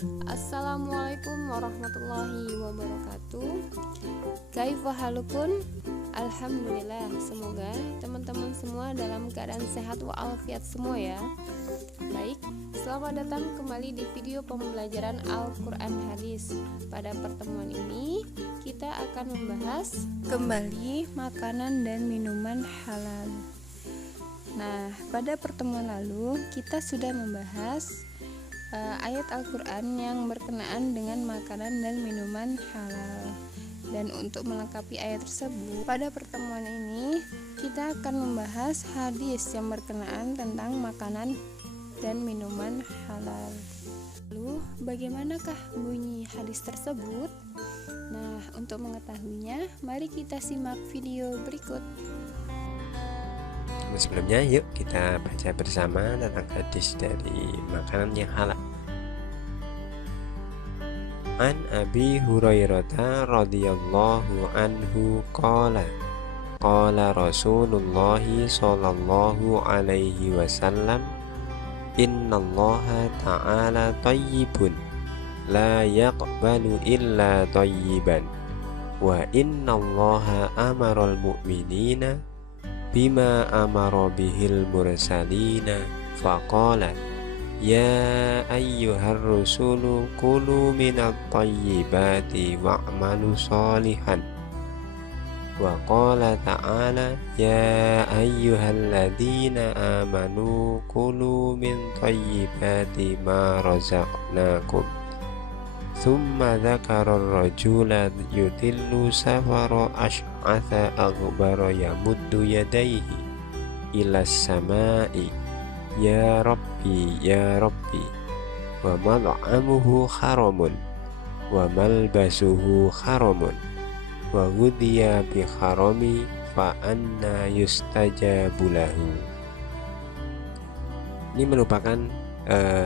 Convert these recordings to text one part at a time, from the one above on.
Assalamualaikum warahmatullahi wabarakatuh. Kaifa halukun? Alhamdulillah, semoga teman-teman semua dalam keadaan sehat walafiat semua ya. Baik, selamat datang kembali di video pembelajaran Al-Quran Hadis. Pada pertemuan ini kita akan membahas kembali makanan dan minuman halal. Nah, pada pertemuan lalu kita sudah membahas ayat Al-Quran yang berkenaan dengan makanan dan minuman halal. Dan untuk melengkapi ayat tersebut, pada pertemuan ini kita akan membahas hadis yang berkenaan tentang makanan dan minuman halal. Lalu, bagaimanakah bunyi hadis tersebut? Nah, untuk mengetahuinya, mari kita simak video berikut. Sebelumnya yuk kita baca bersama tentang hadis dari makanan yang halal. An Abi Hurairah radhiyallahu anhu qala Rasulullah sallallahu alaihi wasallam, innallaha ta'ala thayyibun la yaqbalu illa thayyiban wa innallaha amaral mu'minina bima amara bihil mursalina faqala ya ayyuhar rusulu kulu minat thayyibati wa'malu sholihan wa qala ta'ala ya ayyuhalladzina amanu kulu min thayyibati ma razaqnakum thumma dzakara ar-rajula yudillu safara ash'atha aghbara yamuddu yadayhi ila samai ya rabbi wa mal'amuhu haramun wa malbasuhu haramun wa ghudhiya bi harami fa anna yustajabu lahu. Ini merupakan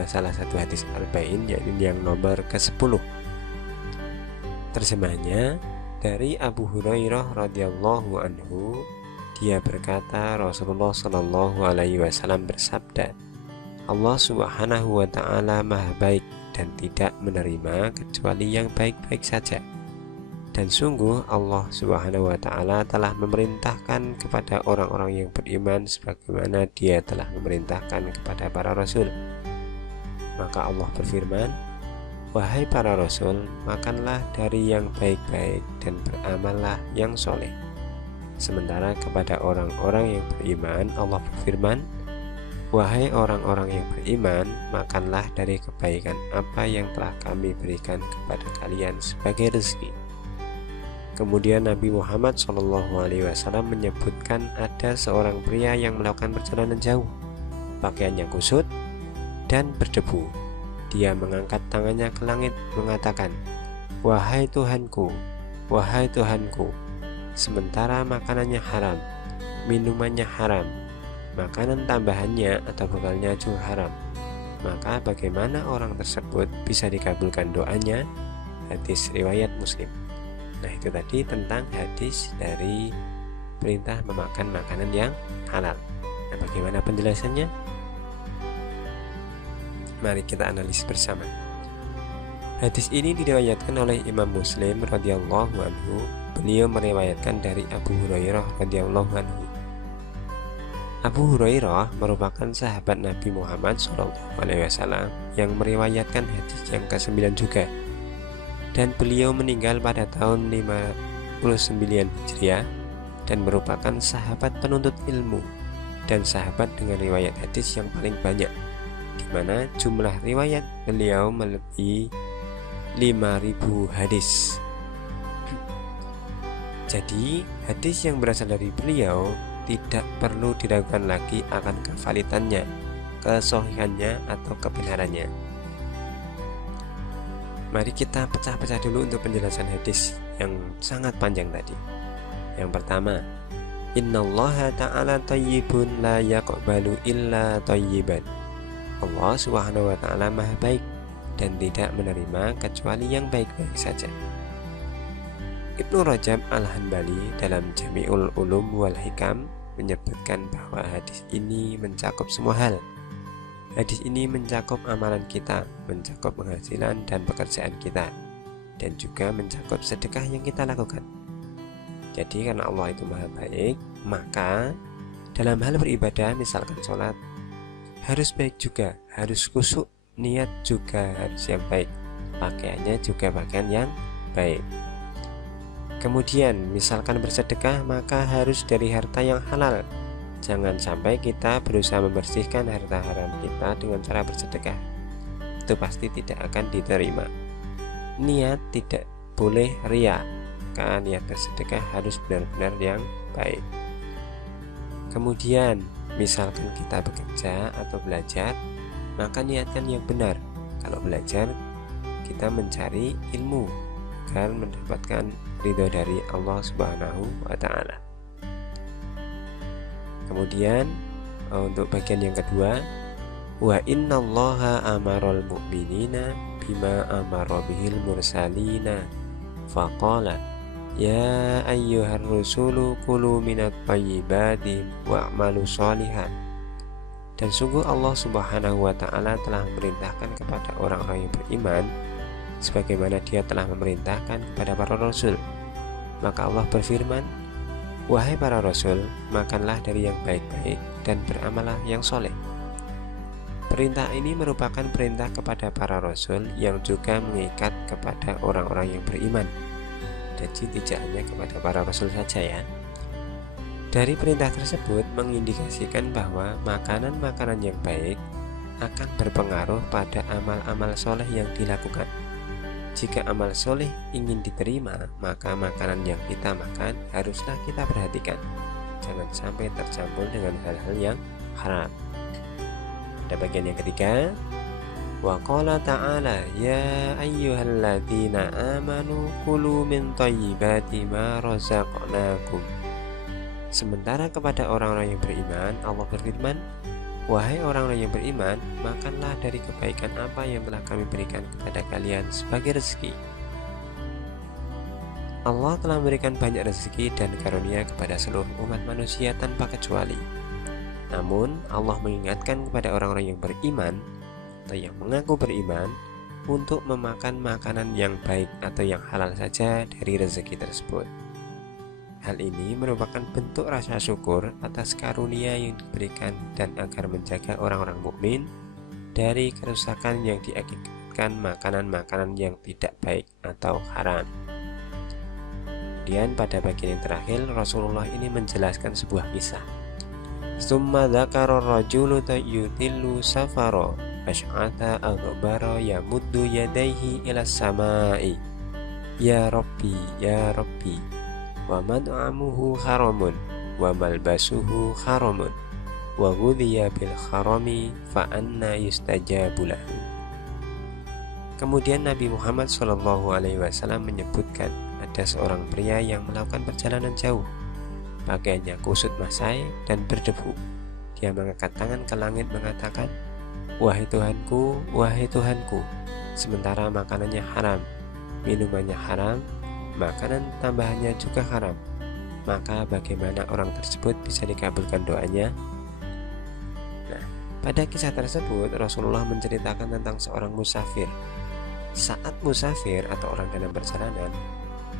salah satu hadis Arba'in, yakni yang nomor ke-10. Terjemahnya dari Abu Hurairah radhiyallahu anhu, dia berkata Rasulullah sallallahu alaihi wasallam bersabda, Allah subhanahu wa ta'ala maha baik dan tidak menerima kecuali yang baik-baik saja. Dan sungguh Allah subhanahu wa ta'ala telah memerintahkan kepada orang-orang yang beriman sebagaimana dia telah memerintahkan kepada para rasul. Maka Allah berfirman, wahai para rasul, makanlah dari yang baik-baik dan beramallah yang soleh. Sementara kepada orang-orang yang beriman Allah berfirman, wahai orang-orang yang beriman, makanlah dari kebaikan apa yang telah kami berikan kepada kalian sebagai rezeki. Kemudian Nabi Muhammad SAW menyebutkan ada seorang pria yang melakukan perjalanan jauh, pakaiannya kusut dan berdebu. Dia mengangkat tangannya ke langit mengatakan, wahai Tuhanku, wahai Tuhanku, sementara makanannya haram, minumannya haram, makanan tambahannya atau bekalnya juga haram, maka bagaimana orang tersebut bisa dikabulkan doanya? Hadis riwayat Muslim. Nah, itu tadi tentang hadis dari perintah memakan makanan yang halal. Nah, bagaimana penjelasannya? Mari kita analisis bersama. Hadis ini diriwayatkan oleh Imam Muslim radhiyallahu anhu. Beliau meriwayatkan dari Abu Hurairah radhiyallahu anhu. Abu Hurairah merupakan sahabat Nabi Muhammad SAW yang meriwayatkan hadis yang ke-9 juga. Dan beliau meninggal pada tahun 59 Hijriah dan merupakan sahabat penuntut ilmu dan sahabat dengan riwayat hadis yang paling banyak, di mana jumlah riwayat beliau melebihi 5.000 hadis. Jadi hadis yang berasal dari beliau tidak perlu diragukan lagi akan kevalidannya, kesohihannya atau kebenarannya. Mari kita pecah-pecah dulu untuk penjelasan hadis yang sangat panjang tadi. Yang pertama, innallaha ta'ala thayyibun la yaqbalu illa thayyiban. Allah subhanahu wa ta'ala maha baik dan tidak menerima kecuali yang baik-baik saja. Ibnu Rajab Al-Hanbali dalam Jami'ul Ulum wal Hikam menyebutkan bahwa hadis ini mencakup semua hal, Hadis ini mencakup amalan kita, mencakup penghasilan dan pekerjaan kita, dan juga mencakup sedekah yang kita lakukan. Jadi karena Allah itu maha baik, maka dalam hal beribadah, misalkan sholat, harus baik juga, harus khusyuk, niat juga harus yang baik, pakaiannya juga pakaian yang baik. Kemudian misalkan bersedekah, maka harus dari harta yang halal. Jangan sampai kita berusaha membersihkan harta haram kita dengan cara bersedekah. Itu pasti tidak akan diterima. Niat tidak boleh riya, karena niat bersedekah harus benar-benar yang baik. Kemudian misalkan kita bekerja atau belajar, maka niatkan yang benar. Kalau belajar, kita mencari ilmu agar mendapatkan ridho dari Allah Subhanahu wa Ta'ala. Kemudian untuk bagian yang kedua, wa innallaha amarul mu'minina bima amara bihil mursalina faqala ya ayyuhar rusulu kulu minat thayyibati wa'malu sholihan. Dan sungguh Allah Subhanahu wa Ta'ala telah memerintahkan kepada orang-orang yang beriman sebagaimana Dia telah memerintahkan kepada para rasul. Maka Allah berfirman, wahai para rasul, makanlah dari yang baik-baik dan beramalah yang soleh. Perintah ini merupakan perintah kepada para rasul yang juga mengikat kepada orang-orang yang beriman. Jadi tidak hanya kepada para rasul saja ya. Dari perintah tersebut mengindikasikan bahwa makanan-makanan yang baik akan berpengaruh pada amal-amal soleh yang dilakukan. Jika amal soleh ingin diterima, maka makanan yang kita makan haruslah kita perhatikan. Jangan sampai tercampur dengan hal-hal yang haram. Pada bagian yang ketiga, wa qala ta'ala ya ayyuhalladzina amanu kulu min thayyibati ma razaqnakum. Sementara kepada orang-orang yang beriman, Allah berfirman, wahai orang-orang yang beriman, makanlah dari kebaikan apa yang telah kami berikan kepada kalian sebagai rezeki. Allah telah memberikan banyak rezeki dan karunia kepada seluruh umat manusia tanpa kecuali. Namun Allah mengingatkan kepada orang-orang yang beriman atau yang mengaku beriman untuk memakan makanan yang baik atau yang halal saja dari rezeki tersebut. Hal ini merupakan bentuk rasa syukur atas karunia yang diberikan dan agar menjaga orang-orang mukmin dari kerusakan yang diakibatkan makanan-makanan yang tidak baik atau haram. Kemudian pada bagian yang terakhir, Rasulullah ini menjelaskan sebuah kisah. Summa dzakara rajulu yutillu safara asy'ata aghbara yamuddu yadayhi ila samai ya rabbi ya rabbi wa mad'amuhu haramun wa malbasuhu haramun wa ghudhiya bil harami fa anna yustajabu lahu. Kemudian Nabi Muhammad SAW menyebutkan ada seorang pria yang melakukan perjalanan jauh. Pakaiannya kusut masai dan berdebu. Dia mengangkat tangan ke langit mengatakan, wahai Tuhanku, wahai Tuhanku. Sementara makanannya haram, minumannya haram, makanan tambahannya juga haram. Maka bagaimana orang tersebut bisa dikabulkan doanya? Nah, pada kisah tersebut Rasulullah menceritakan tentang seorang musafir. Saat musafir atau orang dalam perjalanan,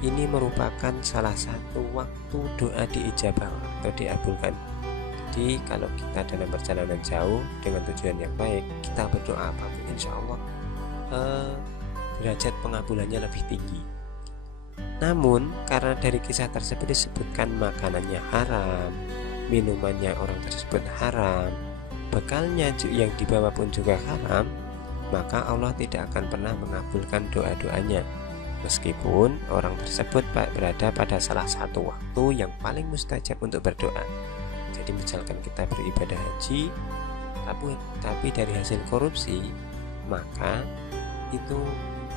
ini merupakan salah satu waktu doa diijabah atau diabulkan. Jadi kalau kita dalam perjalanan jauh dengan tujuan yang baik, kita berdoa apapun, insya Allah derajat pengabulannya lebih tinggi. Namun karena dari kisah tersebut disebutkan makanannya haram, minumannya orang tersebut haram, bekalnya yang dibawa pun juga haram, maka Allah tidak akan pernah mengabulkan doa-doanya, meskipun orang tersebut berada pada salah satu waktu yang paling mustajab untuk berdoa. Jadi misalkan kita beribadah haji, tapi dari hasil korupsi, maka itu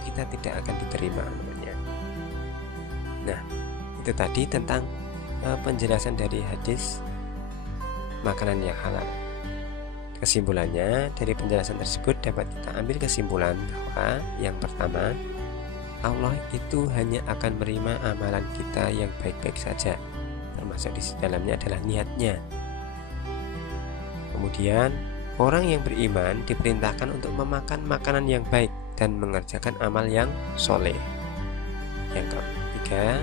kita tidak akan diterima amalnya. Nah, itu tadi tentang penjelasan dari hadis makanan yang halal. Kesimpulannya, dari penjelasan tersebut dapat kita ambil kesimpulan bahwa yang pertama, Allah itu hanya akan menerima amalan kita yang baik-baik saja, termasuk di dalamnya adalah niatnya. Kemudian Orang yang beriman diperintahkan untuk memakan makanan yang baik dan mengerjakan amal yang soleh. Yang ketiga,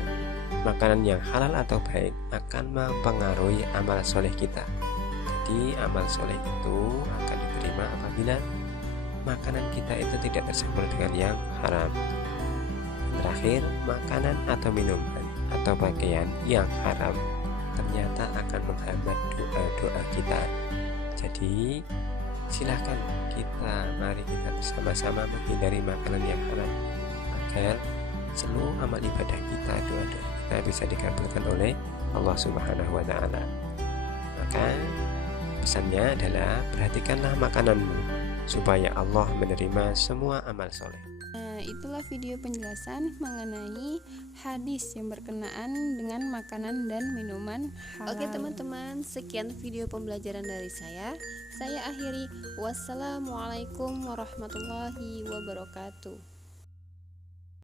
makanan yang halal atau baik akan mempengaruhi amal soleh kita. Jadi amal soleh itu akan diterima apabila makanan kita itu tidak tercampur dengan yang haram. Terakhir, makanan atau minuman atau pakaian yang haram ternyata akan menghambat doa-doa kita. Jadi silakan mari kita bersama-sama menghindari makanan yang haram agar seluruh amal ibadah kita, doa-doa kita bisa dikabulkan oleh Allah Subhanahu wa Ta'ala. Maka pesannya adalah perhatikanlah makananmu supaya Allah menerima semua amal soleh. Itulah video penjelasan mengenai hadis yang berkenaan dengan makanan dan minuman halal. Oke teman-teman, sekian video pembelajaran dari saya. Saya akhiri. Wassalamualaikum warahmatullahi wabarakatuh.